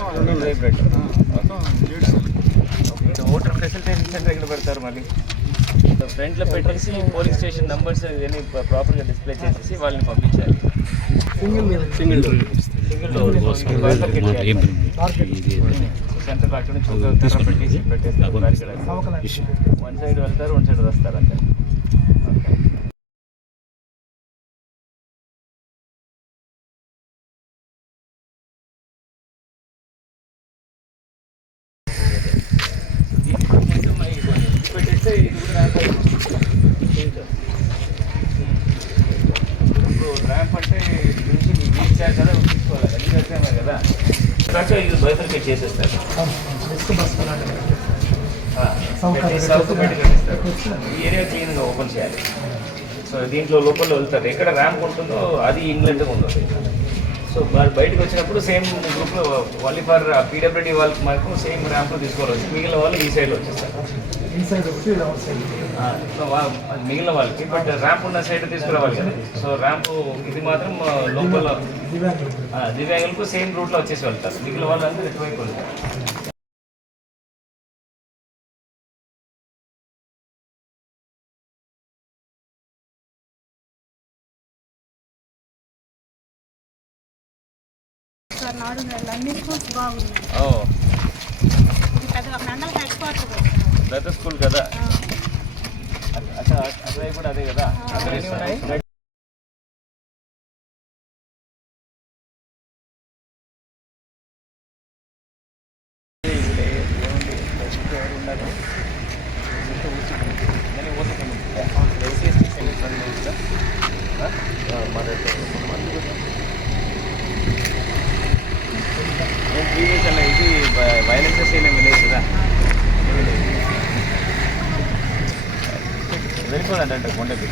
Hybrid voter facilitation centre ఎక్కడ పెడతారు మళ్ళీ ఫ్రంట్లో పెట్టేసి పోలీస్ స్టేషన్ నంబర్స్ ఇవన్నీ ప్రాపర్గా డిస్ప్లే చేసేసి వాళ్ళని పంపించాలి సింగిల్ డోర్ సెంటర్ అక్కడ నుంచి ఒక కర్ర పెట్టేసి పెట్టేస్తారు వన్ సైడ్ వెళ్తారు వన్ సైడ్ వస్తారు అంతే పెట్టేస్తే ఇది కూడా ర్యాంప్ అయిపోతుంది ఇప్పుడు ర్యాంప్ అంటే నుంచి వీల్ చైర్ కదా తీసుకోవాలి అది కట్టామే కదా తర్వాత ఇది బైఫర్కేట్ చేసేస్తారు సౌత్ బయట కట్టిస్తారు ఈ ఏరియా క్లీన్గా ఓపెన్ చేయాలి. సో దీంట్లో లోపల వెళ్తారు. ఎక్కడ ర్యాంప్ ఉంటుందో అది ఇన్లెంట్గా ఉండదు సో వాళ్ళు బయటకు వచ్చినప్పుడు సేమ్ గ్రూప్లో ఓన్లీ ఫర్ పీడబ్ల్యూడీ వాళ్ళకి మాకు సేమ్ ర్యాంప్లో తీసుకోవాలి. మిగిలిన వాళ్ళు ఈ సైడ్లో వచ్చేస్తారు. మిగిలిన వాళ్ళకి. బట్ ర్యాంప్ ఉన్న సైడ్ తీసుకురావాలి కదా. సో ర్యాంప్ ఇది మాత్రం లోపల దివ్యాంగులకు సేమ్ రూట్లో వచ్చేసి వెళ్తారు. మిగిలిన వాళ్ళందరూ ఇటువైపు వెళ్తారు. సార్ నాడు అన్ని స్కూల్స్ బాగున్నాయి. ఓ. పెద్దగా మండల హెడ్ క్వార్టర్. పెద్ద స్కూల్ కదా? అట్లా అటువైపు కూడా అదే కదా? అక్కడ ఉన్నాయి. ప్రీవియస్ అలా ఇది వైలెన్సెస్ ఏమేమి లేదు కదా వెళ్ళిపోదండి అంటే కొండకి